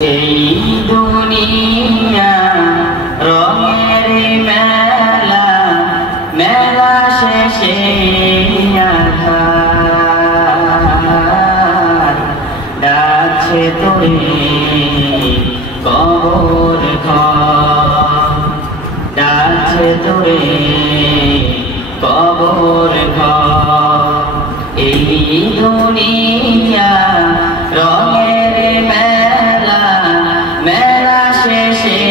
এই দুনিয়া রঙের মেলা, মেলা শেষে আঁধার ডাকছে তোরে কবর ঘর, ডাকছে তোরে কবর ঘর। এই দুনিয়া রঙের মেলা, মেলা শেষে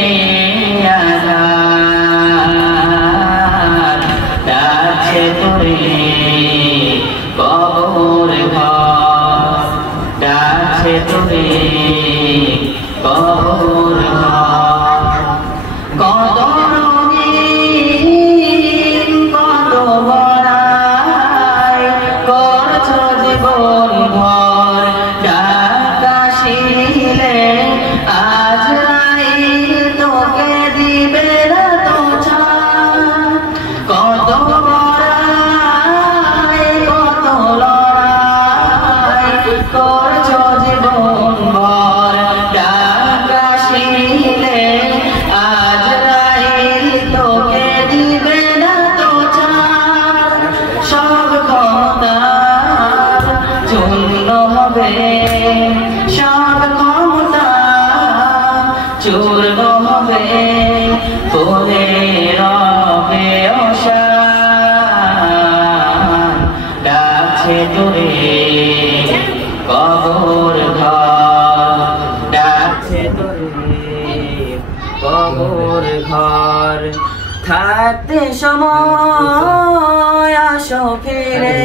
আঁধার ডাকছে তোরে কবর ঘর, ডাকছে তোরে কবর ঘর। কত রঙিন কত বড়াই করছ জীবন ভর, ডাক আসিলে আজরাইল তোকে দিবে না তো ছাড়। কত বড়াই কত লড়াই করছ জীবন ভর, ডাক আসিলে আজরাইল তোকে দিবে না তো ছাড়। সব ক্ষমতার চূর্ণ হবে, সব ক্ষমতা চূর্ণ হবে, পরে রবে অসার ডাকছে তোরে কবর ঘর, ডাকছে তোরে কবর ঘর। থাকতে সময় আসো ফিরে